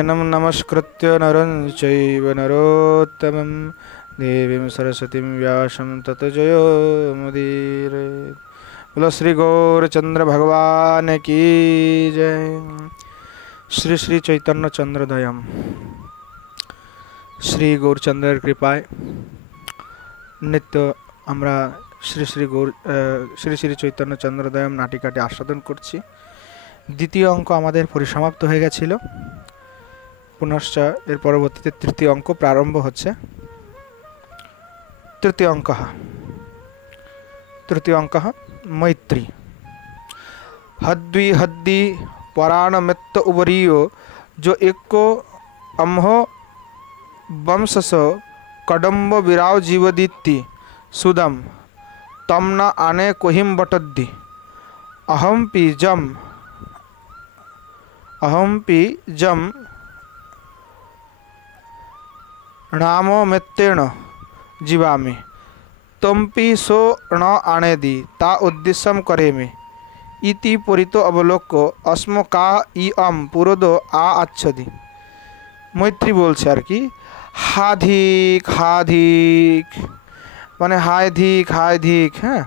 नारायणं नमस्कृत्य नरं चैव नरोत्तमं देवीं सरस्वतीं व्यासं ततो जयो मुदीरये। बोलो श्री गौरचंद्र भगवान की जय। श्री श्री चैतन्य चंद्रोदयम। श्री गौरचंद्रेर कृपाয় नित्य আমরা শ্রী শ্রী চৈতন্য চন্দ্রোদয়ম নাটিকাটি আস্বাদন করছি। দ্বিতীয় অঙ্ক আমাদের পরিসমাপ্ত হয়ে গেছিল, পুনশ্চ এর পরবর্তীতে তৃতীয় অঙ্ক প্রারম্ভ হচ্ছে। তৃতীয় অঙ্ক मैत्री। हद्वी हद्दी पराण मित्त उबरियो जो एको अम्हो वंशस कदम्ब विराव जीवदीप्ति सुदम तम न आने कोहिम बटद्दि अहम पी जम नामो मित्तेण जीवामि तम्पि सो न आनेदि ता उद्देश्यम करेमि इति परितो अवलोक्य अस्म का इम पुरोदो आ आच्छदि। मैत्री बोलছে আর কি, हाधिक हाधिक মানে হায় ধিক। হ্যাঁ,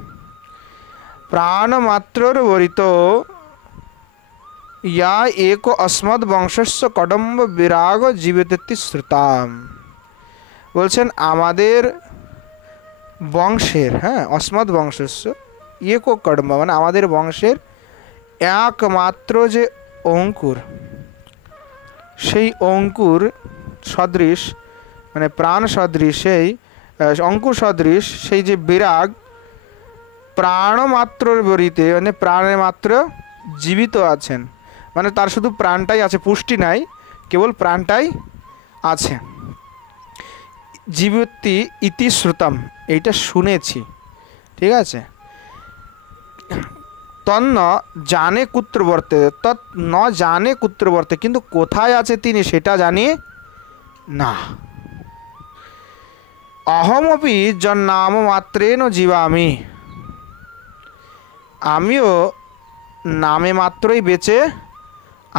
प्राण मात्रर वरितो या एको अस्मद वंशस्य कदम्ब विराग जीवितेति श्रुताम। বলছেন আমাদের বংশের, হ্যাঁ, অস্মদ বংশস্য एको কর্ম মানে আমাদের বংশের একমাত্র যে অঙ্কুর, সেই অঙ্কুর সদৃশ মানে প্রাণ সদৃশ, সেই অঙ্কুর সদৃশ সেই যে বিরাগ প্রাণমাত্রর বরিতে মানে প্রাণের মাত্র জীবিত আছেন, মানে তার শুধু প্রাণটাই আছে, পুষ্টি নাই, কেবল প্রাণটাই আছে। জীবতি ইতি শ্রুতম, এইটা শুনেছি, ঠিক আছে। তন্ন জানে কুত্র বর্তে, তৎ ন জানে কুত্র বর্তে, কিন্তু কোথায় আছে তিনি সেটা জানি না। অহমপি জন্নাম মাত্রেন জীবামি, আমিও নামে মাত্রই বেঁচে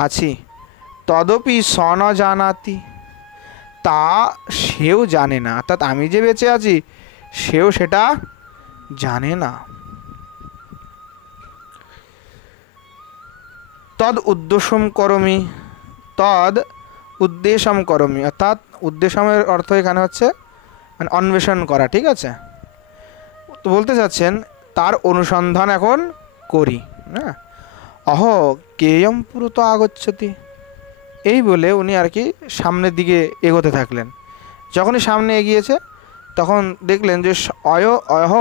আছি। তদপি স ন জানাতি, তা সেও জানে না, অর্থাৎ আমি যে বেঁচে আছি সেও সেটা জানে না। তদ উদ্দেশ্যম করমি, তদ উদ্দেশ্যম করমি, অর্থাৎ উদ্দেশ্যমের অর্থ এখানে হচ্ছে মানে অন্বেষণ করা, ঠিক আছে। তো বলতে চাচ্ছেন তার অনুসন্ধান এখন করি। হ্যাঁ, অহ কেয়ম পুরুত আগচ্ছতি, এই বলে উনি আর কি সামনের দিকে এগোতে থাকলেন। যখনই সামনে এগিয়েছে তখন দেখলেন যে অহ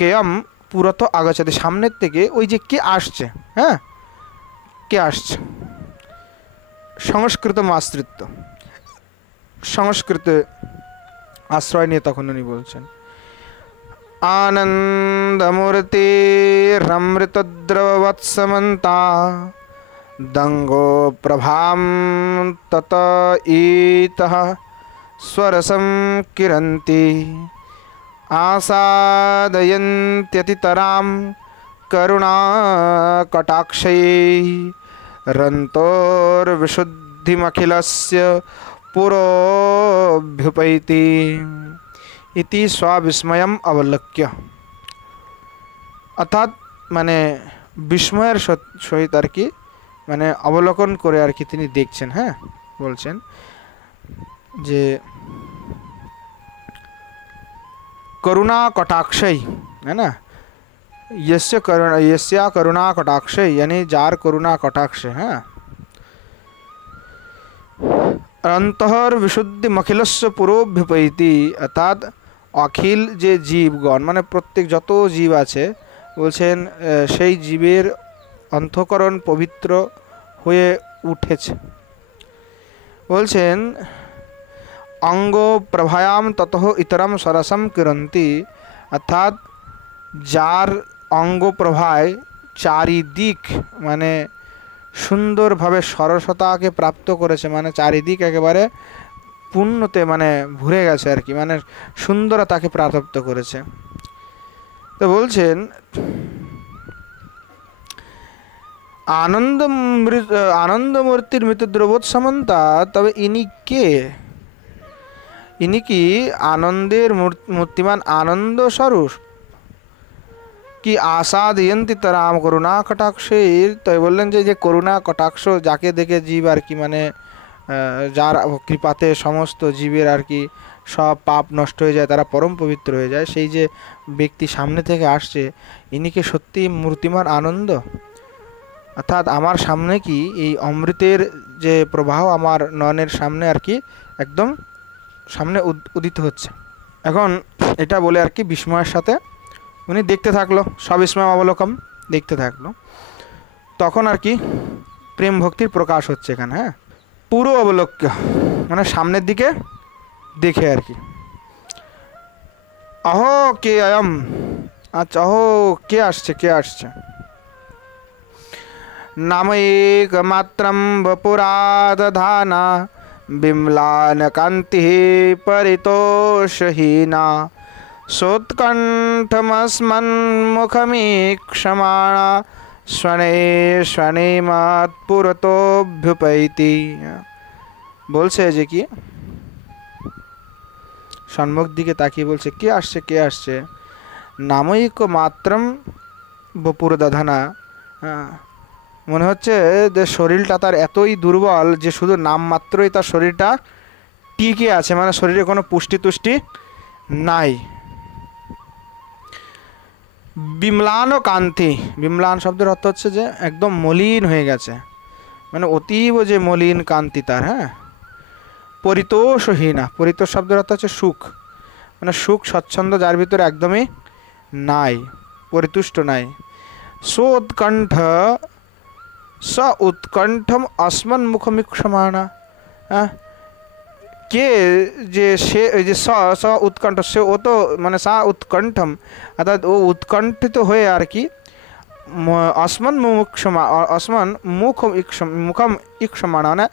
কেয়ম পুরত আগচ্ছতি, সামনের থেকে ওই যে কে আসছে, হ্যাঁ, কে আসছে, সংস্কৃত আশ্রিত, সংস্কৃত আশ্রয় নিয়ে তখন উনি বলছেন आनंदमूर्ति रमृतद्रववत्समन्ता दंगो प्रभां तत ईतः स्वरसं किरन्ति आसादयन्त्यतितरां करुणाकटाक्षैः रन्तोर्विशुद्धिमखिलस्य पुरोऽभ्युपैति इति स्वाविस्मयम अवलोक्य। अर्थात মানে বিস্ময়ের সহিত আর কি মানে অবলোকন করে আর কি তিনি দেখছেন। হ্যাঁ, বলছেন যে করুণা কটাক্ষই, है ना, यस्या करुणा कटाक्षई, यानी जार करुणा कटाक्ष, হ্যাঁ, অন্তর বিশুদ্ধি মখিলস্য পুরোভ্যুপৈতি, অর্থাৎ অখিল যে জীবগণ মানে প্রত্যেক যত জীব আছে বলছেন সেই জীবের অন্তঃকরণ পবিত্র হয়ে উঠেছে। বলছেন অঙ্গ প্রভায়াম ততঃ ইতরম সরসম কিরন্তি, অর্থাৎ যার অঙ্গ প্রভায় চারিদিক মানে সুন্দরভাবে সরসতাকে প্রাপ্ত করেছে, মানে চারিদিক একেবারে পূর্ণতে মানে ভরে গেছে আর কি, মানে সুন্দরতাকে প্রাপ্ত করেছে। তো বলছেন আনন্দমূর্তির মৃতদ্রবোধ সমন্তা, তবে ইনি কে? ইনি কি আনন্দের মূর্তিমান আনন্দ স্বরূপ? কি আসাদয়ন্তি তরাম করুণা কটাক্ষের, তাই বললেন যে করুণা কটাক্ষ যাকে দেখে জীব আর কি মানে যার কৃপাতে সমস্ত জীবের আর কি সব পাপ নষ্ট হয়ে যায়, তারা পরম পবিত্র হয়ে যায়, সেই যে ব্যক্তি সামনে থেকে আসছে, ইনি কি সত্যি মূর্তিমান আনন্দ? অর্থাৎ আমার সামনে কি এই অমৃতের যে প্রবাহ আমার নয়নের সামনে আর কি একদম সামনে উদিত হচ্ছে। এখন এটা বলে আর কি বিস্ময়ের সাথে উনি দেখতে থাকলো, সবিস্ময় অবলোকন দেখতে থাকলো। তখন আর কি প্রেম ভক্তির প্রকাশ হচ্ছে এখানে। হ্যাঁ, পুরো অবলোক্য মানে সামনের দিকে দেখে আর কি। অহো কে অয়ম, আচ্ছা অহো কে আসছে, কে আসছে? নাম একমাত্রম বপুরাদধানা বিম্লান কান্তি পরিতোষহীনা সোৎকণ্ঠমস্মন্মুখমীক্ষমাণা স্বনে স্বনে মৎপুরতোভ্যুপৈতি। বলছে যে কি সম্মুখ দিকে তাকিয়ে বলছে কে আসছে, কে আসছে? নামৈক মাত্রম বপুরদধানা, মনে হচ্ছে যে শরীরটা তার এতই দুর্বল যে শুধু নাম মাত্রই তার শরীরটা টিকে আছে, মানে শরীরে কোনো পুষ্টি তুষ্টি নাই। বিম্লান ও কান্তি, বিম্লান শব্দের অর্থ হচ্ছে যে একদম মলিন হয়ে গেছে, মানে অতীব যে মলিন কান্তি তার। হ্যাঁ, পরিতোষহীনা, পরিতোষ শব্দের অর্থ হচ্ছে সুখ, মানে সুখ স্বচ্ছন্দ যার ভিতরে একদমই নাই, পরিতুষ্ট নাই। সোৎকণ্ঠ স উৎকণ্ঠম অস্মন্মুখমীক্ষমাণা, হ্যাঁ, কে যে সে যে স উৎকণ্ঠ, সে ও তো মানে সা উৎকণ্ঠম, অর্থাৎ ও উৎকণ্ঠিত হয়ে আর কি অস্মন মুখম ইক্ষমাণা, মানে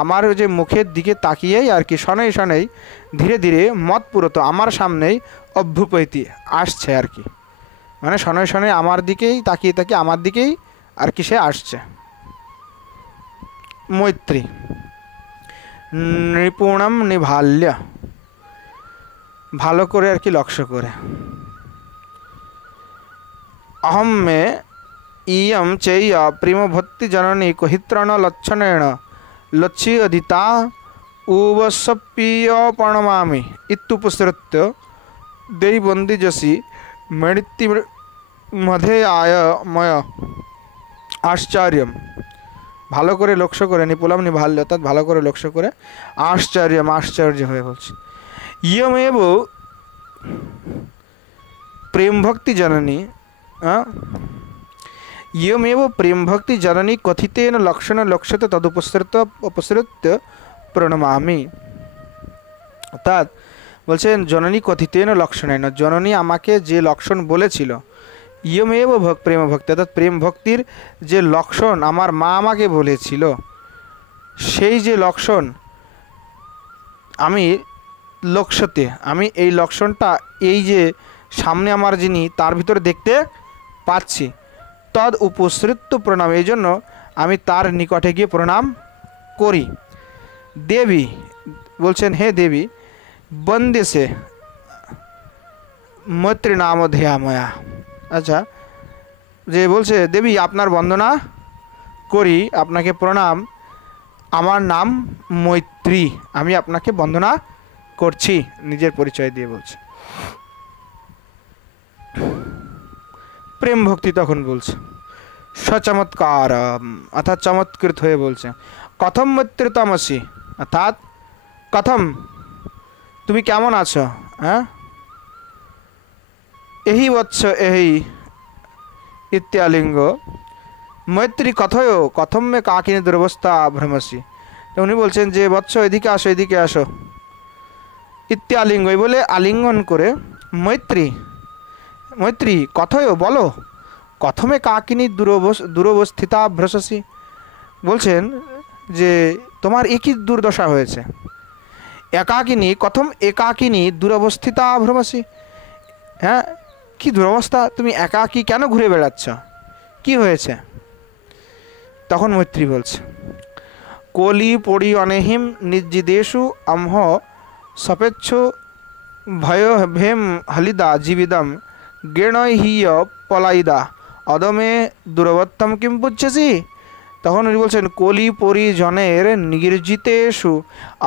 আমার যে মুখের দিকে তাকিয়েই আর কি শনৈ শনৈ ধীরে ধীরে মত পুরত আমার সামনেই অভ্যুপৈতি আসছে আর কি, মানে শনৈ শনৈ আমার দিকেই তাকিয়ে তাকিয়ে আমার দিকেই আর কি সে আসছে। মৈত্রী নৃপুণম নিভাল্য, ভালো করে আর কি লক্ষ্য করে। अहम में इयम चैय प्रेमभक्ति जननी कहित्रण लक्षणेन लक्ष्य अधिता उवसप्पीय प्रणमामि इत्युपसृत्य देवबन्दिजसि मणिति मधे आय मय आश्चर्यम, ভালো করে লক্ষ্য করে নিপুলম নিভাল্য, অর্থাৎ ভালো করে লক্ষ্য করে আশ্চর্যম আশ্চর্য হয়ে বলছে। ইয়মেব প্রেম ভক্তি জননী, ইয়মেব প্রেম ভক্তি জননী কথিতেন লক্ষণ লক্ষ্যতে তদুপসৃত্য প্রণমামি। অর্থাৎ বলছেন জননী কথিতেন লক্ষণেন, জননী আমাকে যে লক্ষণ বলেছিল, ইয়মেব প্রেম ভক্তি, অর্থাৎ প্রেম ভক্তির যে লক্ষণ আমার মা আমাকে বলেছিল, সেই যে লক্ষণ আমি লক্ষ্যতে, আমি এই লক্ষণটা এই যে সামনে আমার যিনি তার ভিতরে দেখতে পাচ্ছি, তদ উপসৃত্য প্রণাম, এই জন্য আমি তার নিকটে গিয়ে প্রণাম করি। দেবী বলছেন হে দেবী, বন্দেসে মৈত্রী নাম ধ্যাময়া, আচ্ছা যে বলছে দেবী আপনার বন্দনা করি, আপনাকে প্রণাম, আমার নাম মৈত্রী, আমি আপনাকে বন্দনা করছি, নিজের পরিচয় দিয়ে বলছে। প্রেম ভক্তি তখন বলছে সচমৎকার, অর্থাৎ চমৎকৃত হয়ে বলছে কথম মৈত্রীতমসি, অর্থাৎ কথম তুমি কেমন আছো, হ্যাঁ, এহি বৎস এহি ইত্যালিঙ্গ মৈত্রী কথয় কথম মে কাকিনী দুরবস্থা ভ্রমসি, উনি বলছেন যে বৎস এদিকে আসো, এদিকে আসো, ইত্যালিঙ্গ বলে আলিঙ্গন করে মৈত্রী মৈত্রী কথয় বলো, কথমে কাকিনী দুরবস্থিতা ভ্রসসি, বলছেন যে তোমার একই দুর্দশা হয়েছে, একাকিনী কথম একাকিনী দুরবস্থিতা ভ্রমসি, হ্যাঁ কি দুরবস্থা, তুমি একাকী কেন ঘুরে বেড়াচ্ছ, কি হয়েছে? তখন মৈত্রী বলছে, কলি পড়ি অনেহিম নির্জিদেশু আমহ সপেচ্ছু ভয় ভেম হলিদা জীবিদম গেণয় হিয় পলাইদা অদমে দূরবত্তম কিম পুচ্ছেছি। তখন উনি বলছেন, কলি পরিজনের নির্জিতেষু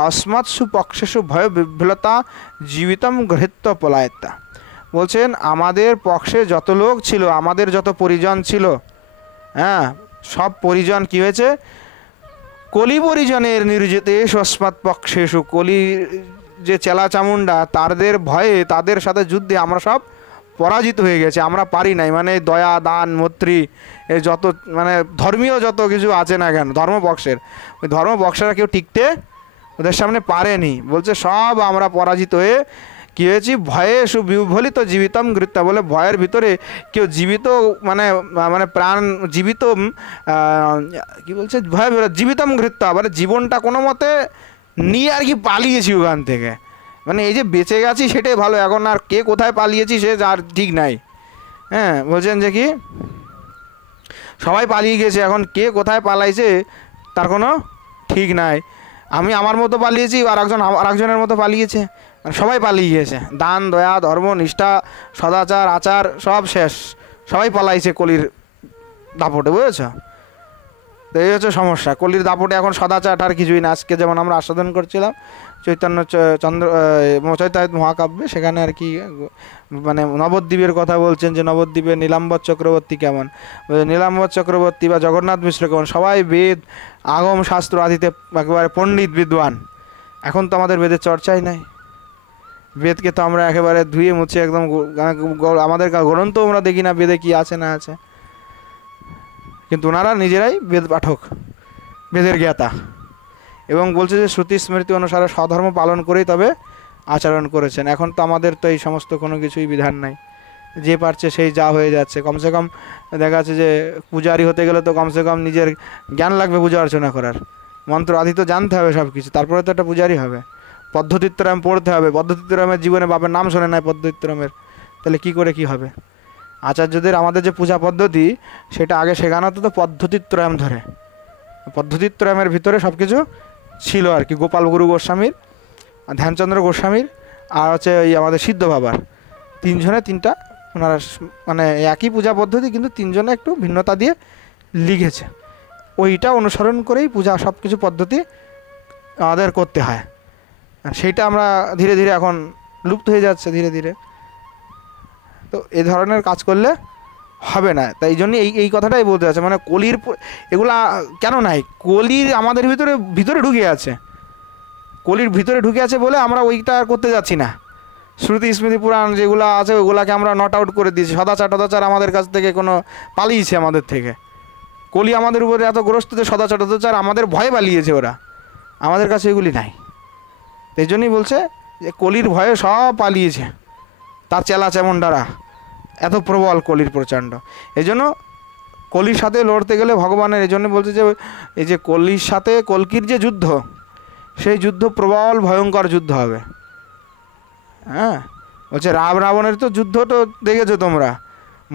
अस्मत्सु পক্ষেষু ভয় বিভ্লতা জীবিতম গৃহীত্ব পলায়তা। বলছেন আমাদের পক্ষে যত লোক ছিল, আমাদের যত পরিজন ছিল, হ্যাঁ, সব পরিজন কি হয়েছে, কলি পরিজনের নির্জিতেষু अस्मत् পক্ষেষু, কলি যে চেলা চামুন্ডা তাদের ভয়ে, তাদের সাথে যুদ্ধে আমরা সব পরাজিত হয়ে গেছে, আমরা পারি নাই। মানে দয়া দান মৈত্রী এই যত মানে ধর্মীয় যত কিছু আছে না কেন ধর্মপক্ষের, ওই ধর্মপক্ষেরা কেউ টিকতে ওদের সামনে পারেনি। বলছে সব আমরা পরাজিত হয়ে কী হয়েছি, ভয়ে সুবিহ্বলিত জীবিতম গৃহীত্বা, বলে ভয়ের ভিতরে কেউ জীবিত মানে মানে প্রাণ জীবিত কি বলছে, ভয় জীবিতম গৃহীত্বা, মানে জীবনটা কোনো মতে নিয়ে আর কি পালিয়েছি ওখান থেকে। মানে এই যে বেঁচে গেছি সেটাই ভালো, এখন আর কে কোথায় পালিয়েছি সে আর ঠিক নাই। হ্যাঁ, বলছেন যে কি সবাই পালিয়ে গেছে, এখন কে কোথায় পালাইছে তার কোনো ঠিক নাই। আমি আমার মতো পালিয়েছি, আর একজনের মতো পালিয়েছে, মানে সবাই পালিয়ে গেছে। দান দয়া ধর্ম নিষ্ঠা সদাচার আচার সব শেষ, সবাই পালাইছে কলির দাপটে, বুঝেছ? তো এই হচ্ছে সমস্যা, কলির দাপটে এখন সদাচার আর কিছুই না। আজকে যেমন আমরা আস্বাদন করছিলাম চৈতন্য চৈতন্য মহাকাব্যে, সেখানে আর কি মানে নবদ্বীপের কথা বলছেন, যে নবদ্বীপে নীলাম্বর চক্রবর্তী কেমন, নীলাম্বর চক্রবর্তী বা জগন্নাথ মিশ্র কেমন, সবাই বেদ আগম শাস্ত্র আদিতে একেবারে পণ্ডিত বিদ্বান। এখন তো আমাদের বেদের চর্চাই নাই, বেদকে তো আমরা একেবারে ধুয়ে মুছে একদম, আমাদের গ্রন্থ আমরা দেখি না বেদে কি আছে না আছে, কিন্তু ওনারা নিজেরাই বেদ পাঠক, বেদের জ্ঞাতা, এবং বলছে যে শ্রুতি স্মৃতি অনুসারে স্বধর্ম পালন করেই তবে আচরণ করেছেন। এখন তো আমাদের তো এই সমস্ত কোনো কিছুই বিধান নাই, যে পারছে সেই যা হয়ে যাচ্ছে। কমসে কম দেখা যাচ্ছে যে পূজারি হতে গেলে তো কমসে কম নিজের জ্ঞান লাগবে পূজা অর্চনা করার, মন্ত্র আদি তো জানতে হবে সব কিছু, তারপরে তো একটা পূজারি হবে। পদ্ধতিত্রম পড়তে হবে, পদ্ধতিত্রমের জীবনে বাপের নাম শোনে নাই পদ্ধতিত্রমের, তাহলে কি করে কি হবে? আচার্যদের আমাদের যে পূজা পদ্ধতি সেটা আগে শেখানো হতো তো পদ্ধতিত্রয়ম ধরে, পদ্ধতিত্রয়মের ভিতরে সব কিছু ছিল আর কি। গোপাল গুরু গোস্বামীর, ধ্যানচন্দ্র গোস্বামীর, আর হচ্ছে এই আমাদের সিদ্ধ বাবার, তিনজনে তিনটা, ওনারা মানে একই পূজা পদ্ধতি কিন্তু তিনজনে একটু ভিন্নতা দিয়ে লিখেছে, ওইটা অনুসরণ করেই পূজা সব কিছু পদ্ধতি আমাদের করতে হয়। সেইটা আমরা ধীরে ধীরে এখন লুপ্ত হয়ে যাচ্ছে ধীরে ধীরে, তো এই ধরনের কাজ করলে হবে না। তাই জন্য এই কথাটাই বলতে আছে, মানে কলির এগুলা কেন নাই, কলির আমাদের ভিতরে ঢুকে আছে, কলির ভিতরে ঢুকে আছে বলে আমরা ওইটা করতে যাচ্ছি না। শ্রুতি স্মৃতি পুরাণ যেগুলো আছে ওইগুলাকে আমরা নট আউট করে দিয়েছি, সদাচার টদাচার আমাদের কাছ থেকে কোনো পালিয়েছে আমাদের থেকে। কলি আমাদের উপরে এত গ্রস্ত যে সদাচার টদাচার আমাদের ভয়ে পালিয়েছে ওরা, আমাদের কাছে এগুলি নাই। এই জন্যই বলছে যে কলির ভয়ে সব পালিয়েছে, তার চেলা চেমনডারা এত প্রবল কলির প্রচণ্ড। এই জন্য কলির সাথে লড়তে গেলে ভগবানের, এই জন্য বলছে যে এই যে কলির সাথে কলকির যে যুদ্ধ, সেই যুদ্ধ প্রবল ভয়ঙ্কর যুদ্ধ হবে। হ্যাঁ, বলছে রাবণের তো যুদ্ধ তো দেখেছো তোমরা,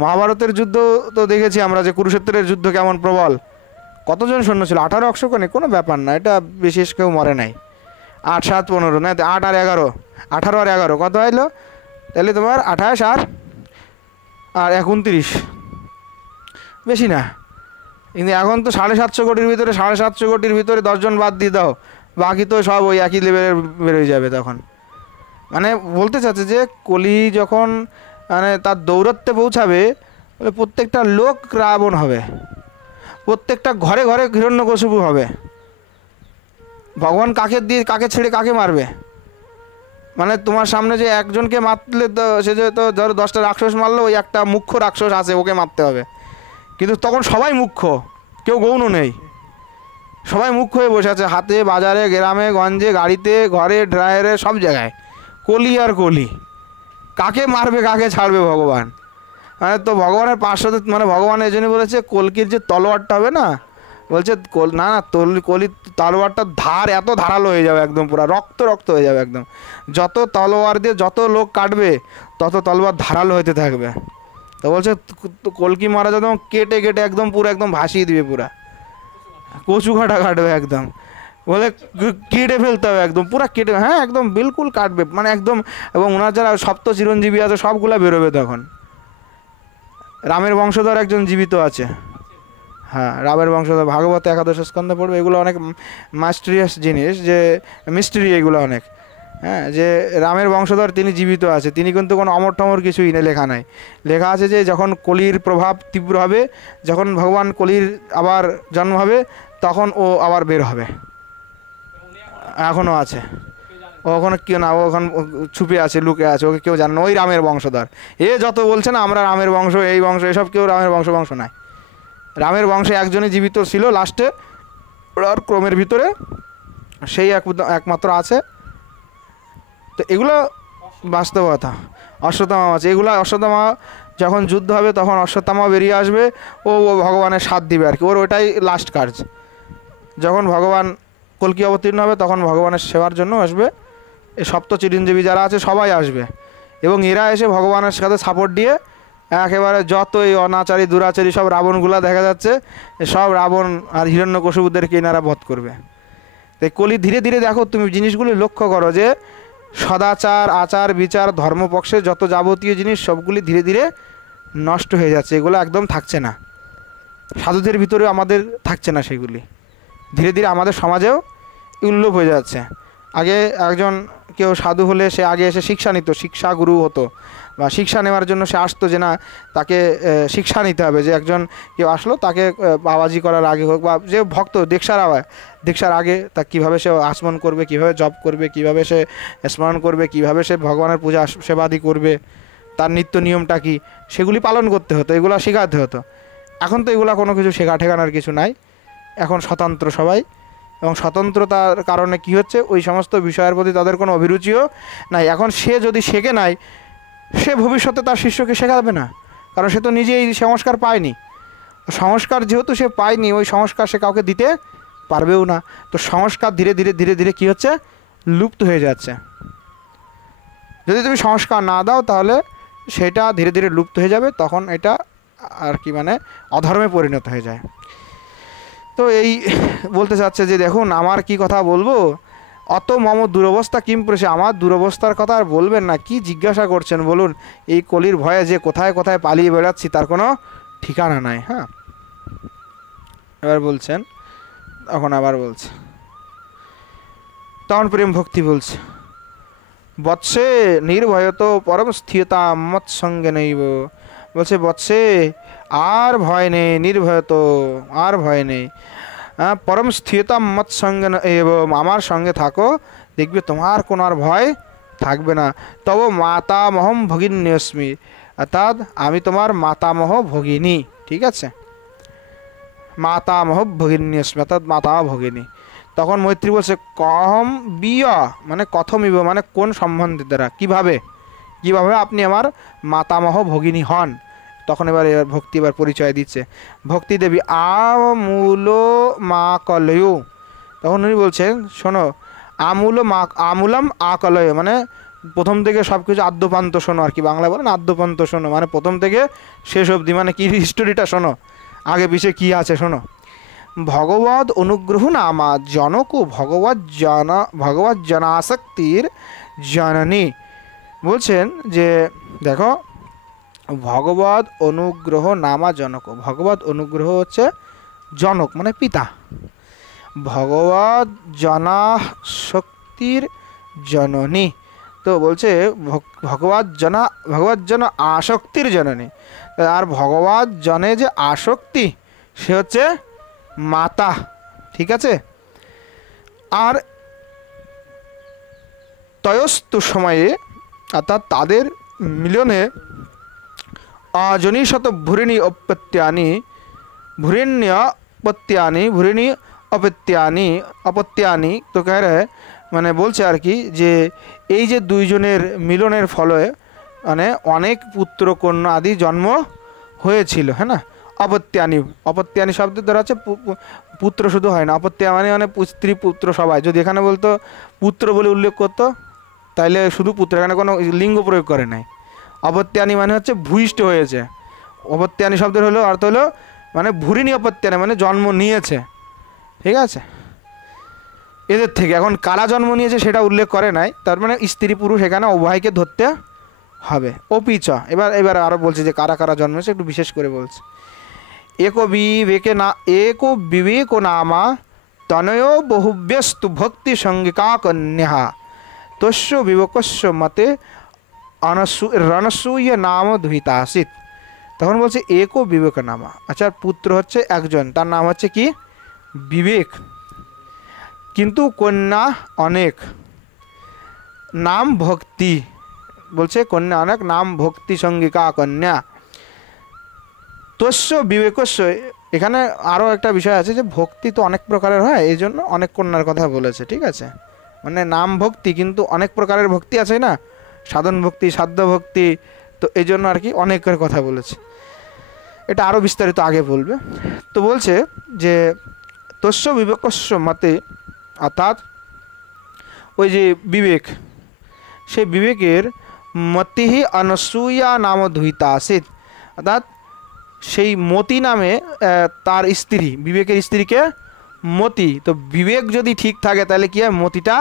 মহাভারতের যুদ্ধ তো দেখেছি আমরা, যে কুরুক্ষেত্রের যুদ্ধ কেমন প্রবল, কতজন সৈন্য ছিল, 18 অক্ষকণে, কোনো ব্যাপার না, এটা বিশেষ কেউ মরে নাই। 8 7 15 না, 8 আর 11, 18 আর 11 কত হইলো, তাহলে তোমার 28 আর 29, বেশি না। কিন্তু এখন তো 750 কোটির ভিতরে 750 কোটির ভিতরে 10 জন বাদ দিয়ে দাও, বাকি তো সব ওই একই লেভেলের বেরোয় যাবে তখন। মানে বলতে চাচ্ছে যে কলি যখন মানে তার দৌরত্বে পৌঁছাবে, বলে প্রত্যেকটা লোক রাবণ হবে, প্রত্যেকটা ঘরে ঘরে হিরণ্যকশিপু হবে। ভগবান কাকে ছেড়ে কাকে মারবে? মানে তোমার সামনে যে একজনকে মারলে তো সে যে তো ধরো 10টা রাক্ষস মারলো, ওই একটা মুখ্য রাক্ষস আছে ওকে মারতে হবে, কিন্তু তখন সবাই মুখ্য, কেউ গৌণ নেই, সবাই মুখ্য হয়ে বসে আছে, হাতে বাজারে গ্রামে গঞ্জে গাড়িতে ঘরে ড্রায়ারে সব জায়গায় কলি আর কলি, কাকে মারবে কাকে ছাড়বে ভগবান? মানে তো ভগবানের পার্শ্বতে, মানে ভগবান এই জন্যই বলেছে কলকির যে তলোয়ারটা হবে না, বলছে না না কলির তলোয়ারটার ধার এত ধারালো হয়ে যাবে, একদম পুরো রক্ত রক্ত হয়ে যাবে একদম, যত তলোয়ার দিয়ে যত লোক কাটবে তত তলোয়ার ধারালো হতে থাকবে। তো বলছে কলকি মারা একদম কেটে কেটে একদম পুরো একদম ভাসিয়ে দিবে পুরা। কচু কাটা কাটবে একদম, বলে কেটে ফেলতে হবে একদম, পুরো কেটে, হ্যাঁ একদম বিলকুল কাটবে মানে একদম। এবং ওনার যারা সপ্ত চিরঞ্জীবী আছে সবগুলা বেরোবে তখন। রামের বংশধর একজন জীবিত আছে, হ্যাঁ রামের বংশধর, ভাগবত একাদশ স্কন্ধে পড়বে। এগুলো অনেক মাস্টারিয়াস জিনিস, যে মিস্ট্রি এগুলো অনেক, হ্যাঁ যে রামের বংশধর তিনি জীবিত আছে, তিনি কিন্তু কোনো অমর টমর কিছুই নেই, লেখা নাই। লেখা আছে যে যখন কলির প্রভাব তীব্র হবে, যখন ভগবান কলির আবার জন্ম হবে, তখন ও আবার বের হবে। এখনও আছে ও, ওখানে কেউ না, ও ওখানে ছুপে আছে, লুকে আছে, ওকে কেউ জানে না। ওই রামের বংশধর। এ যত বলছে না আমরা রামের বংশ, এই বংশ, এসব কেউ রামের বংশ নাই। রামের বংশে একজনই জীবিত ছিল লাস্টে, ওর ক্রমের ভিতরে সেই একমাত্র আছে। তো এগুলো বাস্তবতা। অশ্বত্থামা আছে, এগুলো অশ্বত্থামা যখন যুদ্ধ হবে তখন অশ্বত্থামা বেরিয়ে আসবে, ও ভগবানের সাথ দিবে আর কি, ওর ওটাই লাস্ট কাজ। যখন ভগবান কল্কি অবতীর্ণ হবে তখন ভগবানের সেবার জন্য আসবে, এই সপ্ত চিরঞ্জীবী যারা আছে সবাই আসবে, এবং এরা এসে ভগবানের সাথে সাপোর্ট দিয়ে একেবারে যত এই অনাচারী দুরাচারী সব রাবণগুলা দেখা যাচ্ছে, সব রাবণ আর হিরণ্যকশিপুদেরকে এনারা বধ করবে। তাই কলি ধীরে ধীরে, দেখো তুমি জিনিসগুলি লক্ষ্য করো যে সদাচার, আচার, বিচার, ধর্মপক্ষে যত যাবতীয় জিনিস সবগুলি ধীরে ধীরে নষ্ট হয়ে যাচ্ছে, এগুলো একদম থাকছে না। সাধুদের ভিতরেও আমাদের থাকছে না সেগুলি, ধীরে ধীরে আমাদের সমাজেও উল্লোপ হয়ে যাচ্ছে। আগে একজন কেউ সাধু হলে সে আগে এসে শিক্ষা নিত, শিক্ষা গুরু হতো, বা শিক্ষা নেওয়ার জন্য সে আসতো, যে না তাকে শিক্ষা নিতে হবে, যে একজন কেউ আসলো তাকে বাবাজি করার আগে হোক, বা যে ভক্ত দীক্ষার আগে তা কীভাবে সে আচমন করবে, কীভাবে জপ করবে, কীভাবে সে স্মরণ করবে, কীভাবে সে ভগবানের পূজা সেবাদি করবে, তার নিত্য নিয়মটা কী, সেগুলি পালন করতে হতো, এগুলো শেখাতে হতো। এখন তো এগুলো কোনো কিছু শেখা ঠেকানোর কিছু নাই, এখন স্বতন্ত্র সবাই। এবং স্বতন্ত্রতার কারণে কি হচ্ছে, ওই সমস্ত বিষয়ের প্রতি তাদের কোনো অভিরুচিও নাই। এখন সে যদি শেখে নাই, সে ভবিষ্যতে তার শিষ্যকে শেখাবে না, কারণ সে তো নিজেই সংস্কার পায়নি। সংস্কার যেহেতু সে পায়নি, ওই সংস্কার সে কাউকে দিতে পারবেও না। তো সংস্কার ধীরে ধীরে ধীরে ধীরে কী হচ্ছে, লুপ্ত হয়ে যাচ্ছে। যদি তুমি সংস্কার না দাও তাহলে সেটা ধীরে ধীরে লুপ্ত হয়ে যাবে, তখন এটা আর কি মানে অধর্মে পরিণত হয়ে যায়। তো এই বলতে চাচ্ছে যে দেখুন আমার কি কথা বলবো, অত মম দুরবস্থা কিম প্রসে, আমার দুরবস্থার কথা আর বলবেন না, কি জিজ্ঞাসা করছেন বলুন। এই কলির ভয়ে যে কোথায় কোথায় পালিয়ে বেড়াচ্ছি তার কোনো ঠিকানা নাই। হ্যাঁ, এবার বলছেন, তখন আবার বলছে, তখন প্রেম ভক্তি বলছে, বৎসে নির্ভয়ত পরম স্থিরতা মত সঙ্গে নেইব। বলছে বৎসে আর ভয় নেই, নির্ভয়ত আর ভয় নেই, পরম স্থিরতা মত সঙ্গে এবং আমার সঙ্গে থাকো, দেখবে তোমার কোনো আর ভয় থাকবে না। তব মাতামহম ভগিন্যস্মি, অর্থাৎ আমি তোমার মাতামহ ভগিনী। ঠিক আছে, মাতামহ ভগিন্যস্মি অর্থাৎ মাতা ভগিনী। তখন মৈত্রী বলছে কহম বিয়, মানে কথমিব মানে কোন সম্বন্ধে দ্বারা, কীভাবে আপনি আমার মাতামহ ভগিনী হন। তখন এবার ভক্তি এবার পরিচয় দিচ্ছে, ভক্তি দেবী আমূল মা কলয়ু। তখন উনি বলছেন শোনো, আমূলম আকলয়, মানে প্রথম থেকে সব কিছু আদ্যপান্ত শোনো আর কি, বাংলায় বলেন আদ্যপান্ত শোনো, মানে প্রথম থেকে শেষ অবধি, মানে কি হিস্টোরিটা শোনো, আগে পিছিয়ে কী আছে শোনো। ভগবদ অনুগ্রহ নামা জনক ভগবত জনাসক্তির জননী। বলছেন যে দেখো, ভগবদ অনুগ্রহ নামা জনক, ভগবদ অনুগ্রহ হচ্ছে জনক মানে পিতা, ভগবত জনাশক্তির জননী। তো বলছে ভগবত জন আসক্তির জননী, আর ভগবত জনে যে আসক্তি সে হচ্ছে মাতা। ঠিক আছে, আর তয়স্তু সময়ে অর্থাৎ তাদের মিলনে অজনীশত ভূরিণী अपत्यानि तो कह रहे মানে বলছে আর কি যে এই যে দুইজনের মিলনের ফলে মানে অনেক পুত্র কন্যা আদি জন্ম হয়েছিল। হ্যাঁ না, অপত্যানি শব্দের দ্বারা হচ্ছে পুত্র শুধু হয় না, অপত্যা মানে স্ত্রী পুত্র সবাই। যদি এখানে বলতো পুত্র বলে উল্লেখ করতো তাইলে শুধু পুত্র, এখানে কোনো লিঙ্গ প্রয়োগ করে নাই। অপত্যানি মানে হচ্ছে ভূইষ্ঠ হয়েছে। অপত্যানি শব্দের হলো অর্থ হলো মানে ভূরিণী অপত্যানি মানে জন্ম নিয়েছে, ঠিক আছে, এদের থেকে। এখন কারা জন্ম নিয়েছে সেটা উল্লেখ করে নাই, তার মানে স্ত্রী পুরুষ এখানে উভয়কে ধরতে হবে। অপিচ, এবার আরও বলছে যে কারা কারা জন্মেছে, একটু বিশেষ করে বলছে। एको विवेको नामा तनयो बहुव्यस्तु भक्ति संगिका कन्या तस्य विवेकस्य मते রণসূয় নাম দুহিতাসিত। তখন বলছে একো বিবেক নামা, আচ্ছা পুত্র হচ্ছে একজন, তার নাম হচ্ছে কি বিবেক, কিন্তু কন্যা অনেক, নাম ভক্তি, বলছে কন্যা অনেক, নাম ভক্তি সঙ্গিকা কন্যা। তস্য বিবেকস্য, এখানে আরও একটা বিষয় আছে যে ভক্তি তো অনেক প্রকারের হয়, এই জন্য অনেক কন্যার কথা বলেছে। ঠিক আছে, মানে নাম ভক্তি কিন্তু অনেক প্রকারের ভক্তি আছে না, সাধন ভক্তি, সাধ্য ভক্তি, তো এই জন্য আর কি অনেকের কথা বলেছে। এটা আরও বিস্তারিত আগে বলবে। তো বলছে যে তস্য বিবেকস্য মতে, অর্থাৎ ওই যে বিবেক, সেই বিবেকের মতিহি অনসূয়া নাম ধুইতা আসিত, অর্থাৎ সেই মতি নামে তার স্ত্রী, বিবেকের স্ত্রীকে মতি। তো বিবেক যদি ঠিক থাকে তাহলে কি হয়, মতিটা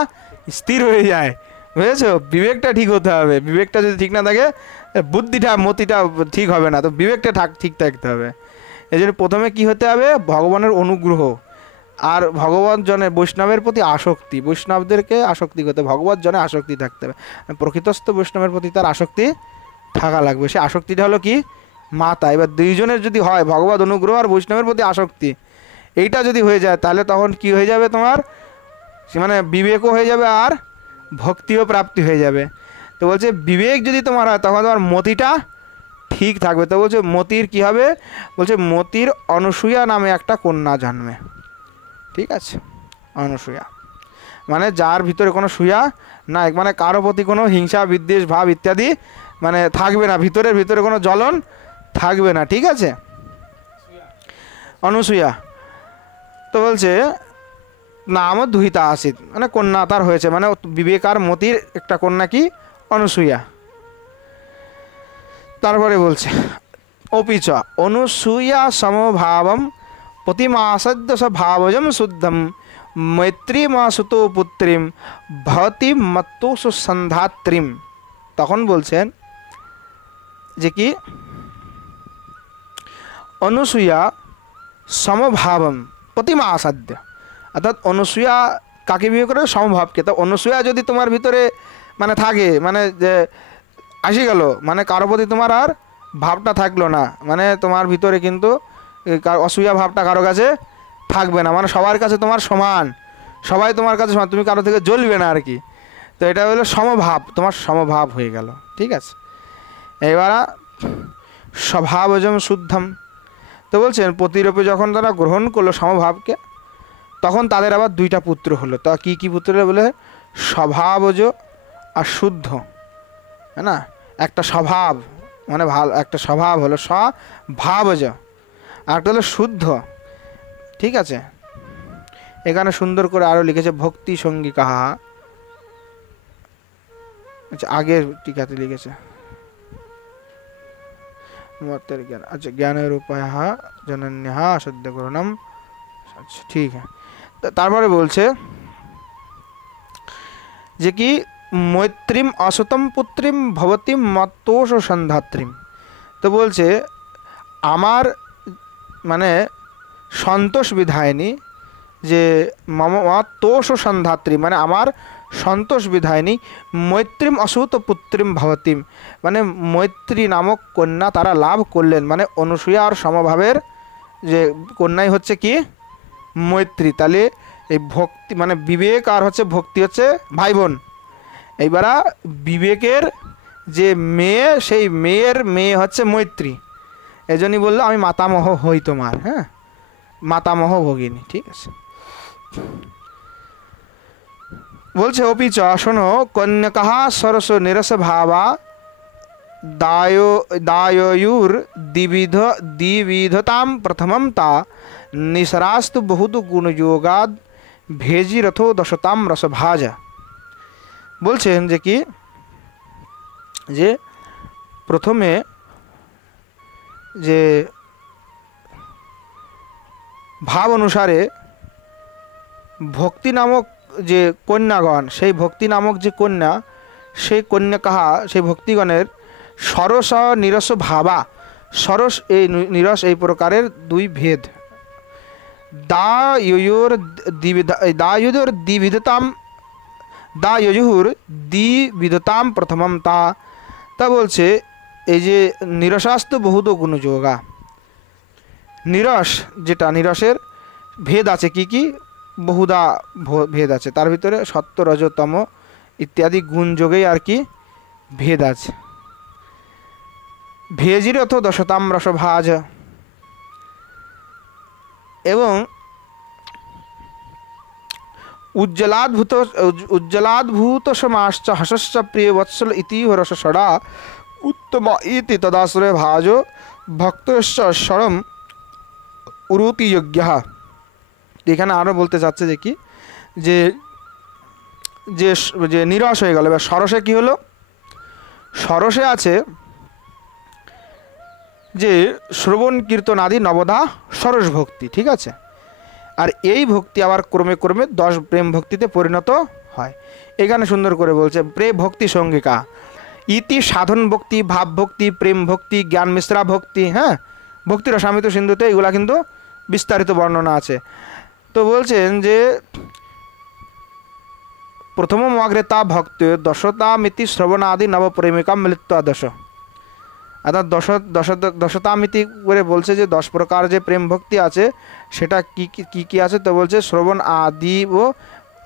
স্থির হয়ে যায়, বুঝেছো? বিবেকটা ঠিক হতে হবে, বিবেকটা যদি ঠিক না থাকে বুদ্ধিটা, মতিটা ঠিক হবে না, তো বিবেকটা ঠিক থাকতে হবে। এই জন্য প্রথমে কি হতে হবে, ভগবানের অনুগ্রহ, আর ভগবান জনে বৈষ্ণবের প্রতি আসক্তি, বৈষ্ণবদেরকে আসক্তি করতে, ভগবত জনে আসক্তি থাকতে হবে। প্রকৃতস্থ বৈষ্ণবের প্রতি তার আসক্তি থাকা লাগবে। সে আসক্তিটা হলো কি মাতা। এবার দুইজনের যদি হয়, ভগবত অনুগ্রহ আর বৈষ্ণবের প্রতি আসক্তি, এইটা যদি হয়ে যায় তাহলে তখন কি হয়ে যাবে, তোমার মানে বিবেকও হয়ে যাবে আর ভক্তিও প্রাপ্তি হয়ে যাবে। তো বলছে বিবেক যদি তোমার হয় তখন তোমার মতিটা ঠিক থাকবে। তো বলছে মতির কি হবে, বলছে মতির অনুসূয়া নামে একটা কন্যা জন্মে। ঠিক আছে, অনুসূয়া মানে যার ভিতরে কোনো সূয়া না, মানে কারো প্রতি কোনো হিংসা বিদ্বেষ ভাব ইত্যাদি মানে থাকবে না, ভিতরে কোনো জ্বলন থাকবে না। ঠিক আছে, অনুসূয়া। তো বলছে নাম দুহিতা আসিত, মানে কন্যা তার হয়েছে, মানে বিবেক আর মতির একটা কন্যা কি অনুসূয়া। তারপরে বলছে অপিচ অনুসূয়া সমভাবম প্রতিমাসদ্য স্বভাবজম শুদ্ধম মৈত্রীমাসুতো পুত্রীম ভবতি মত্তো সুসন্ধাত্রীম। তখন বলছেন যে কি অনুসূয়া সমভাবম প্রতিমাসাদ্য, অর্থাৎ অনুসূয়া কাকে বিয়ে করে, সমভাবকে। তো অনুসূয়া যদি তোমার ভিতরে মানে থাকে, মানে যে আসি গেল, মানে কারো প্রতি তোমার আর ভাবটা থাকলো না, মানে তোমার ভিতরে কিন্তু অসূয়া ভাবটা কারো কাছে থাকবে না, মানে সবার কাছে তোমার সমান, সবাই তোমার কাছে সমান, তুমি কারো থেকে জ্বলবে না আর কি। তো এটা হলো সমভাব, তোমার সমভাব হয়ে গেল। ঠিক আছে, এবার স্বভাবজম শুদ্ধম। তো বলছেন প্রতিরূপে যখন তারা গ্রহণ করলো সমভাবকে, তখন তাদের আবার দুইটা পুত্র হলো। তা কি কি পুত্র বলে, স্বভাবজ আর শুদ্ধ, হ্যাঁ না, একটা স্বভাব মানে ভালো, একটা স্বভাব হলো স্বভাবজ, আর একটা হলো শুদ্ধ। ঠিক আছে, এখানে সুন্দর করে আরও লিখেছে ভক্তি সঙ্গিকা, আচ্ছা আগের টিকাতে লিখেছে মতের জ্ঞান, আচ্ছা জ্ঞানের উপায় জনন্যা সদ্য গ্রহণম। আচ্ছা ঠিক আছে, তারপরে বলছে যে কি মৈত্রীম অসতম পুত্রীম ভবতীম মত্তোষ সন্ধাত্রীম। তো বলছে আমার মানে সন্তোষ বিধায়িনী, যে মত্তোষ সন্ধাত্রী মানে আমার সন্তোষ বিধায়িনী, মৈত্রীম অসুত পুত্রীম ভবতীম, মানে মৈত্রী নামক কন্যা তারা লাভ করলেন, মানে অনুসূয়া আর সমভাবের যে কন্যাই হচ্ছে কি মৈত্রী। তাহলে এই ভক্তি মানে বিবেক আর হচ্ছে ভক্তি হচ্ছে ভাই বোন। এইবার বিবেকের যে মেয়ে, সেই মেয়ের মেয়ে হচ্ছে মৈত্রী, এই জন্যই বললো আমি মাতামহ হই তোমার, হ্যাঁ মাতামহ ভগিনী। ঠিক আছে, বলছে অপিচ শোনো কন্যকা সরস নিরস ভাবা দায়ুর দ্বিবিধতাম প্রথমম তা নিসরাস্তু বহুত গুণযোগাদ ভেজি রথো দশতাম রসভাজা। বলছেন যে কি যে প্রথমে যে ভাব অনুসারে ভক্তি নামক যে কন্যাগণ, সেই ভক্তি নামক যে কন্যা, সেই কন্যা কাহা, সেই ভক্তিগণের সরস নিরস ভাবা, সরস এই নিরস এই প্রকারের দুই ভেদ। দায়ুর দ্বিবিধতাম, দায়ুর দ্বিবিধতাম প্রথমম তা, তা বলছে এই যে নিরসাস্তু বহুত গুণযোগা, নিরস যেটা, নিরসের ভেদ আছে কি কি, বহুদা ভেদ আছে, তার ভিতরে সত্য রজতম ইত্যাদি গুণ যোগেই আর কি ভেদ আছে। ভেজির অথ দশতাম রসভাজ, এবং উজ্জ্বলাদ্ভূত সমাশ্চ হসশ্চ প্রিয় বৎসল ইতি রসষড়া উত্তম ইতি তদাশ্রয় ভাজ ভক্তশ্চ স্বরম উরুতি যোগ্য। এখানে আরও বলতে চাচ্ছে যে কি, যে যে যে নিরস হয়ে গেল। এবার সরসে কি হলো, সরসে আছে যে শ্রবণ কীর্তন আদি নবদা সরস ভক্তি, ঠিক আছে। আর এই ভক্তি আবার ক্রমে ক্রমে 10 প্রেম ভক্তিতে পরিণত হয়। এখানে সুন্দর করে বলছে প্রেম ভক্তি সঙ্গিকা ইতি সাধন ভক্তি, ভাব ভক্তি, প্রেম ভক্তি, জ্ঞান মিশ্রা ভক্তি। হ্যাঁ, ভক্তির রসামিত সিন্ধুতে এগুলা কিন্তু বিস্তারিত বর্ণনা আছে। তো বলছেন যে প্রথম অগ্রেতা ভক্তি দশতামিতি শ্রবণাদি নবপ্রেমিকা মিলিত্বা দশ, অর্থাৎ দশতামিতি করে বলছে যে 10 প্রকার যে প্রেম ভক্তি আছে সেটা কি কি কি আছে। তো বলছে শ্রবণ আদি ও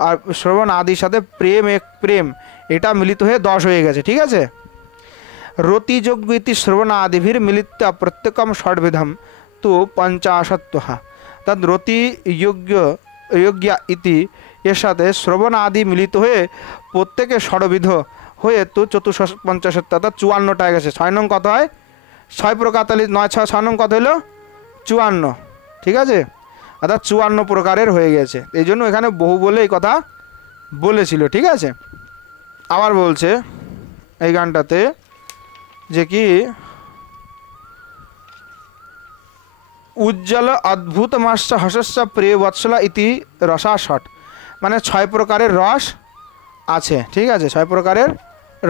আর শ্রবণ আদির সাথে প্রেম, এক প্রেম, এটা মিলিত হয়ে 10 হয়ে গেছে, ঠিক আছে। রতিযোগ্য ইতি শ্রবণ আদিভির মিলিত প্রত্যেকম ষড়বিধম তো 50। অর্থাৎ রতি যোগ্য ইতি এর সাথে শ্রবণ আদি মিলিত হয়ে প্রত্যেকে ষড়বিধ হয়ে তো 450, অর্থাৎ 54টা গেছে। 6 নং কত হয়, 6 প্রকার, তাহলে 9 6 6 নং কত হলো 54, ঠিক আছে। অর্থাৎ 54 প্রকারের হয়ে গেছে, এই জন্য এখানে বহু বলে এই কথা বলেছিল, ঠিক আছে। আবার বলছে এই গানটাতে যে কি উজ্জ্বল অদ্ভুত মাশ্চ হসস্য প্রিয় বৎসলা ইতি রসাষট, মানে 6 প্রকারের রস আছে, ঠিক আছে, 6 প্রকারের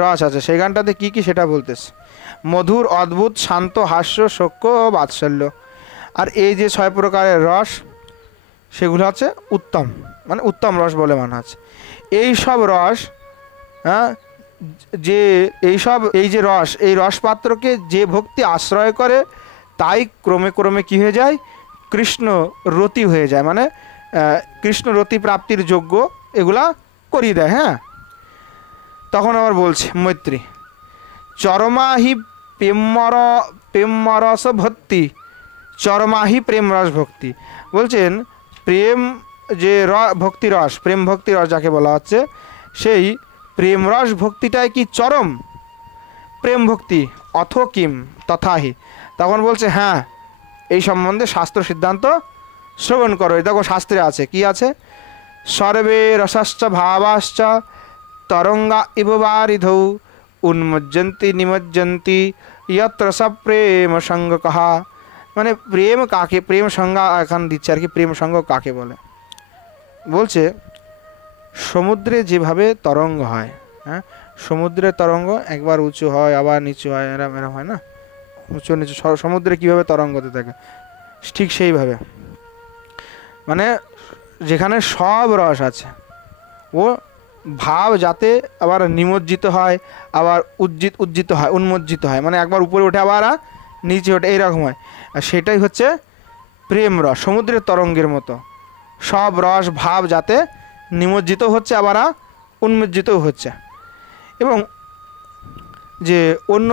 রস আছে। সেই গানটাতে কি কি সেটা বলতেছে, মধুর, অদ্ভুত, শান্ত, হাস্য, শোক ও বাৎসল্য। আর এই যে 6 প্রকারের রস সেগুলো হচ্ছে উত্তম, মানে উত্তম রস বলে মানা আছে। এই সব রস, হ্যাঁ, যে এই যে রস, এই রসপাত্রকে যে ভক্তি আশ্রয় করে তাই ক্রমে ক্রমে কি হয়ে যায়, কৃষ্ণ রতি হয়ে যায়, মানে কৃষ্ণ রতি প্রাপ্তির যোগ্য এগুলা করিয়ে দেয়। হ্যাঁ, তখন আবার বলছে মৈত্রী চরমাহি প্রেমরস ভক্তি, চরমাহি প্রেম রস ভক্তি। বলছেন প্রেম যে ভক্তি রস, প্রেম ভক্তি রস যাকে বলা হচ্ছে, সেই প্রেম রস ভক্তিটাই কি চরম প্রেম ভক্তি, অথ কিম তথাহি। তখন বলছে হ্যাঁ, এই সম্বন্ধে শাস্ত্র সিদ্ধান্ত শ্রবণ করো। দেখো শাস্ত্রে আছে কি আছে, সর্বে রসাশ্চ ভাবাশ্চ তরঙ্গা ইব বারিধৌ উন্মজ্জন্তি নিমজ্জন্তি ইয়ত্র স প্রেম সঙ্গ কাহা। মানে প্রেম কাকে, প্রেম সংজ্ঞা এখন দিচ্ছে আর কি, প্রেম সঙ্গ কাকে বলে। বলছে সমুদ্রে যেভাবে তরঙ্গ হয়, হ্যাঁ, সমুদ্রের তরঙ্গ একবার উঁচু হয় আবার নিচু হয়, এরম এরম হয় না, উঁচু নিচু, সমুদ্রে কীভাবে তরঙ্গ হতে থাকে, ঠিক সেইভাবে মানে যেখানে সব রস আছে ও ভাব যাতে আবার নিমজ্জিত হয়, আবার উজ্জিত হয়, উন্মজ্জিত হয়, মানে একবার উপরে ওঠে আবার নিচে ওঠে, এইরকম হয়। আর সেটাই হচ্ছে প্রেম রস, সমুদ্রের তরঙ্গের মতো সব রস ভাব যাতে নিমজ্জিত হচ্ছে আবার উন্মজ্জিতও হচ্ছে। এবং যে অন্য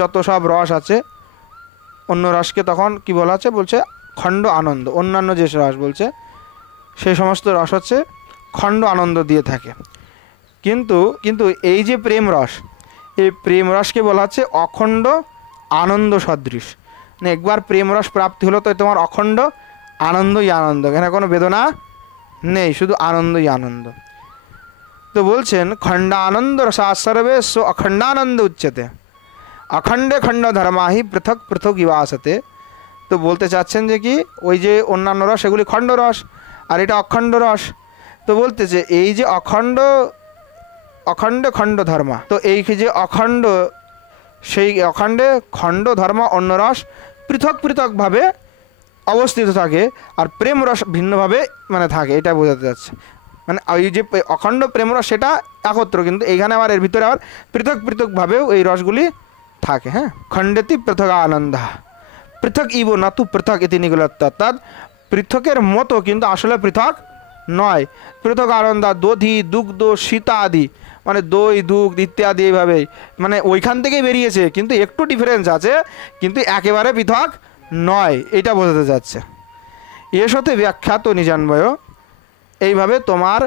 যত সব রস আছে, অন্য রসকে তখন কি বলা হচ্ছে, বলছে খণ্ড আনন্দ। অন্যান্য যে রস বলছে সেই সমস্ত রস হচ্ছে খণ্ড আনন্দ দিয়ে থাকে। কিন্তু এই যে প্রেম রস, এই প্রেম রসকে বলা হচ্ছে অখণ্ড আনন্দ সদৃশ। মানে একবার প্রেম রস প্রাপ্তি হলো তো তোমার অখণ্ড আনন্দই আনন্দ, এখানে কোনো বেদনা নেই, শুধু আনন্দই আনন্দ। তো বলছেন খণ্ডানন্দ রসা সর্বে স্ব অখণ্ডানন্দ উচ্চতে অখণ্ডে খণ্ড ধর্মাহি পৃথক পৃথক ইবাসতে। তো বলতে চাচ্ছেন যে কি ওই যে অন্যান্য রস এগুলি খণ্ড রস আর এটা অখণ্ড রস, তো বলতেছে এই যে অখণ্ড অখণ্ড খণ্ড ধর্ম, তো এই যে অখণ্ড, সেই অখণ্ডে খণ্ড ধর্ম অন্য রস পৃথক পৃথকভাবে অবস্থিত থাকে, আর প্রেম রস ভিন্নভাবে মানে থাকে, এটা বোঝাতে যাচ্ছে। মানে ওই যে অখণ্ড প্রেম রস সেটা একত্র, কিন্তু এইখানে আবার এর ভিতরে আবার পৃথক পৃথকভাবেও এই রসগুলি থাকে। হ্যাঁ, খণ্ডেতি পৃথক আনন্দ পৃথক ইব নাতু পৃথক ইতি নিগলত্ব, অর্থাৎ পৃথকের মতো কিন্তু আসলে পৃথক নয়। পৃথক আনন্দা দধি দুগ্ধ সীতা আদি, মানে দই দুগ্ধ ইত্যাদি এইভাবেই মানে ওইখান থেকেই বেরিয়েছে, কিন্তু একটু ডিফারেন্স আছে, কিন্তু একেবারে পৃথক নয়, এটা বোঝাতে যাচ্ছে। এর সাথে ব্যাখ্যাত নিজানবয়, এইভাবে তোমার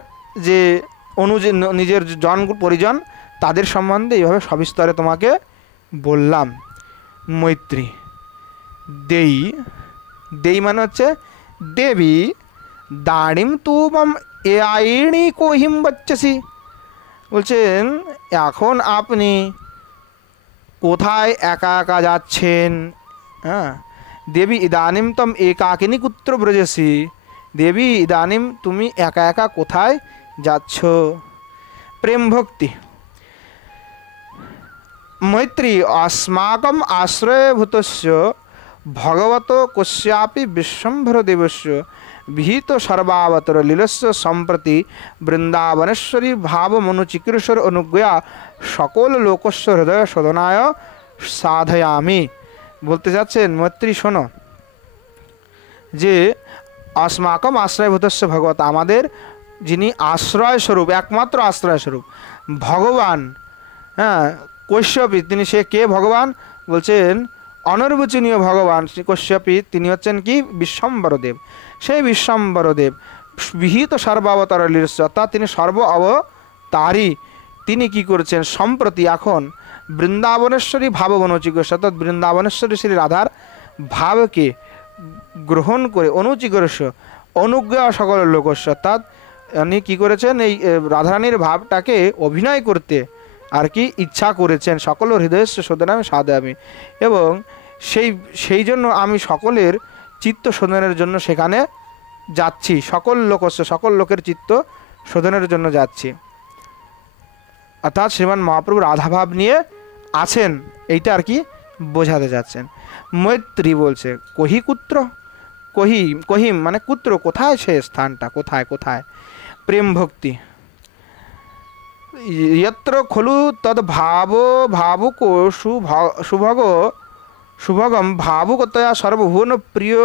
যে নিজের জন পরিজন তাদের সম্বন্ধে এইভাবে সবিস্তরে তোমাকে বললাম। মৈত্রী দেই, দেই মানে হচ্ছে দেবী, দাড়িম তুমম এ আইনি কোহিম বচ্চসি, বলছেন এখন আপনি কোথায় একা একা যাচ্ছেন? হ্যাঁ, দেবী ইদানিম তম একাকিনী কুত্র ব্রজসি, দেবী ইদানিম তুমি একা একা কোথায় যাচ্ছ? প্রেম ভক্তি মৈত্রী अस्माकम् आश्रयभूतस्य भगवत कस्यापि विश्वम्भर देवस्य विहित सर्वावतर लीलस्य सम्प्रति वृंदावनेश्वरी भावमनुचिकीर्षर अनुज्ञा सकल लोकस्य हृदय शोधनाय साधयामि। বলতে যাচ্ছেন মৈত্রী শোনো, যে अस्माकम आश्रयभूतस्य भगवत, আমাদের যিনি আশ্রয় স্বরূপ, একমাত্র আশ্রয় স্বরূপ ভগবান, হ্যাঁ কশ্যপী, তিনি সে কে ভগবান? বলছেন অনির্বচনীয় ভগবান শ্রী কশ্যপী, তিনি হচ্ছেন কি বিশ্বম্বরদেব। সেই বিশ্বম্বরদেব বিহিত সর্বাবতার লীলস্য, অর্থাৎ তিনি সর্ব অবতারী, তিনি কি করছেন সম্প্রতি এখন বৃন্দাবনেশ্বরী ভাববনচিকর্ষ, অর্থাৎ বৃন্দাবনেশ্বরী শ্রী রাধার ভাবকে গ্রহণ করে অনুচিকর্ষ অনুজ্ঞা সকল লোকস্য, অর্থাৎ উনি কী করেছেন এই রাধারানীর ভাবটাকে অভিনয় করতে আর কি ইচ্ছা করেছেন। সকল হৃদয়স্য শোধনামে সাধয়ামি, এবং সেই জন্য আমি সকলের চিত্ত শোধনের জন্য সেখানে যাচ্ছি, সকল লোকস্য সকল লোকের চিত্ত শোধনের জন্য যাচ্ছি। অর্থাৎ শ্রীমান মহাপ্রভু রাধাভাব নিয়ে আছেন, এইটা আর কি বোঝাতে যাচ্ছেন। মৈত্রী বলছে কহি কুত্র, কহিম মানে কুত্র, কোথায় সে স্থানটা, কোথায় কোথায়? প্রেম ভক্তি यत्र खलु तद भाव भावुको शुभगम भावुकतया सर्वभुवन प्रिय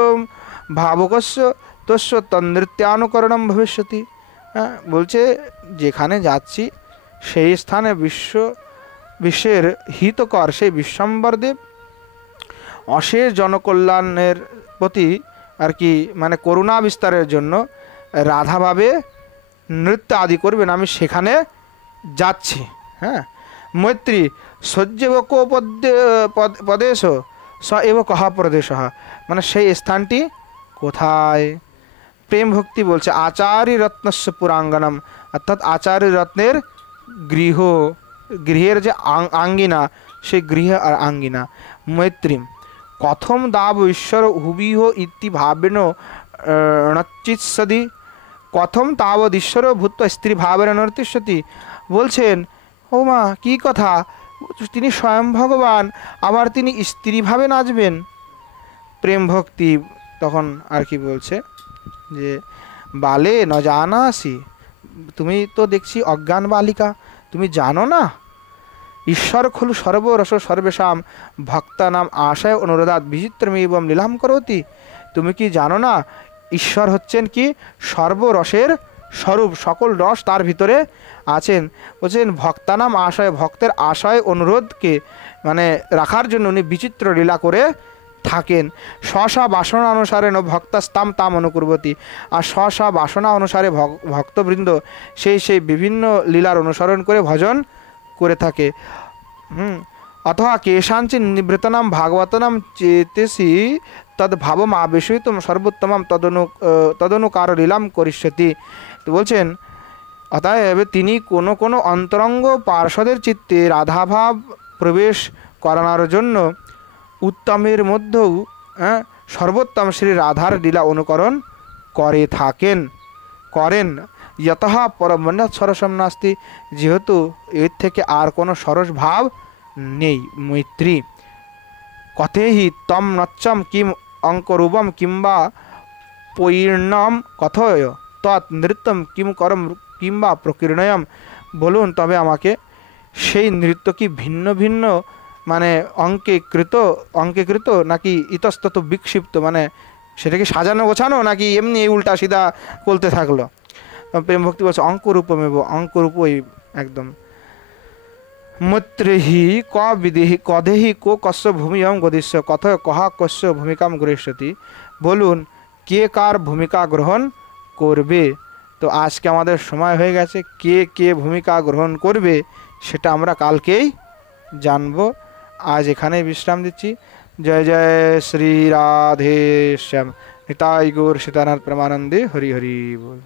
भावुकस्य तस्य तन्नृत्यानुकरणम भविष्यति। বলছে যেখানে যাচ্ছি সেই স্থানে বিশ্বের হিতকর সেই বিশ্বম্বরদেব অশেষ জনকল্যাণের প্রতি আর কি মানে করুণা বিস্তারের জন্য রাধাভাবে নৃত্য আদি করবেন, আমি সেখানে যাচ্ছি। হ্যাঁ, মৈত্রী সজ্জেবকো পদেশ স এব কহা প্রদেশ, মানে সেই স্থানটি কোথায়? প্রেম ভক্তি বলছে আচার্য রত্নস্য পুরাঙ্গনম, অর্থাৎ আচার্য রত্নের গৃহের যে আঙ্গিনা, সেই গৃহ আর আঙ্গিনা। মৈত্রী কথম দাব ঈশ্বর হুবিহ ইতি ভাবেন নচিৎসদি, কথম তাবদ ঈশ্বর ভূত স্ত্রী ভাবেন নর্তিষ্যতি। বলছেন ও মা কী কথা, তিনি স্বয়ং ভগবান, আবার তিনি স্ত্রীভাবে নাচবেন? প্রেম ভক্তি তখন আর কি বলছে যে বালে ন জানাসি, তুমি তো দেখছি অজ্ঞান বালিকা, তুমি জানো না ঈশ্বর খলু সর্বরস সর্বেশাম ভক্তানাম আশায় অনুরোধাৎ বিচিত্রমেবম লীলাম করতি, তুমি কি জানো না ঈশ্বর হচ্ছেন কি সর্বরসের স্বরূপ, সকল রস তার ভিতরে আছেন। বলছেন ভক্তানাম আশয়, ভক্তের আশয় অনুরোধকে মানে রাখার জন্য উনি বিচিত্র লীলা করে থাকেন। স্বসা বাসনা অনুসারে ভক্তাস্তাম তাম অনুকুর্বতী, আর স্বসা বাসনা অনুসারে ভক্তবৃন্দ সেই বিভিন্ন লীলার অনুসরণ করে ভজন করে থাকে। অথবা কেশাঞ্চিন নিবৃতনাম ভাগবতনাম চেতেসি তদ ভাবম আবেশিত সর্বোত্তমম তদনুকার লীলাম করিষ্যতি। তো বলছেন অতএব তিনি কোনো কোনো অন্তরঙ্গ পার্শ্বদের চিত্তে রাধাভাব প্রবেশ করানোর জন্য উত্তমের মধ্যেও সর্বোত্তম শ্রী রাধার লীলা অনুকরণ করে করেন। यतः परमन्य सरसम नास्ति, যেহেতু এর থেকে আর কোনো সরস ভাব নেই। মৈত্রী কথেহি তম নচ্চম কিম অঙ্করূপম কিংবা পৈর্ণম কথয় তৎ নৃত্যম কিম করম কিংবা প্রকীর্ণয়ম, বলুন তবে আমাকে সেই নৃত্য কি ভিন্ন ভিন্ন মানে অঙ্কে কৃত নাকি ইতস্তত বিক্ষিপ্ত, মানে সেটা কি সাজানো গোছানো নাকি এমনি উল্টা সিধা বলতে থাকলো। প্রেম ভক্তি বলছে অঙ্করূপমেব, অঙ্করূপই একদম। মৈত্রেহি ক বিদেহি কদেহি কো কস্য ভূমিয়ম গদিষ্য কথ কহা কস্য ভূমিকাম গ্রহিষ্যতি, বলুন কে কার ভূমিকা গ্রহণ করবে। তো আজকে আমাদের সময় হয়ে গেছে, কে কে ভূমিকা গ্রহণ করবে সেটা আমরা কালকেই জানব। আজ এখানেই বিশ্রাম দিচ্ছি। জয় জয় শ্রী রাধে শ্যাম, নিতাই গৌর সীতানাথ প্রেমানন্দে, হরি হরি বল।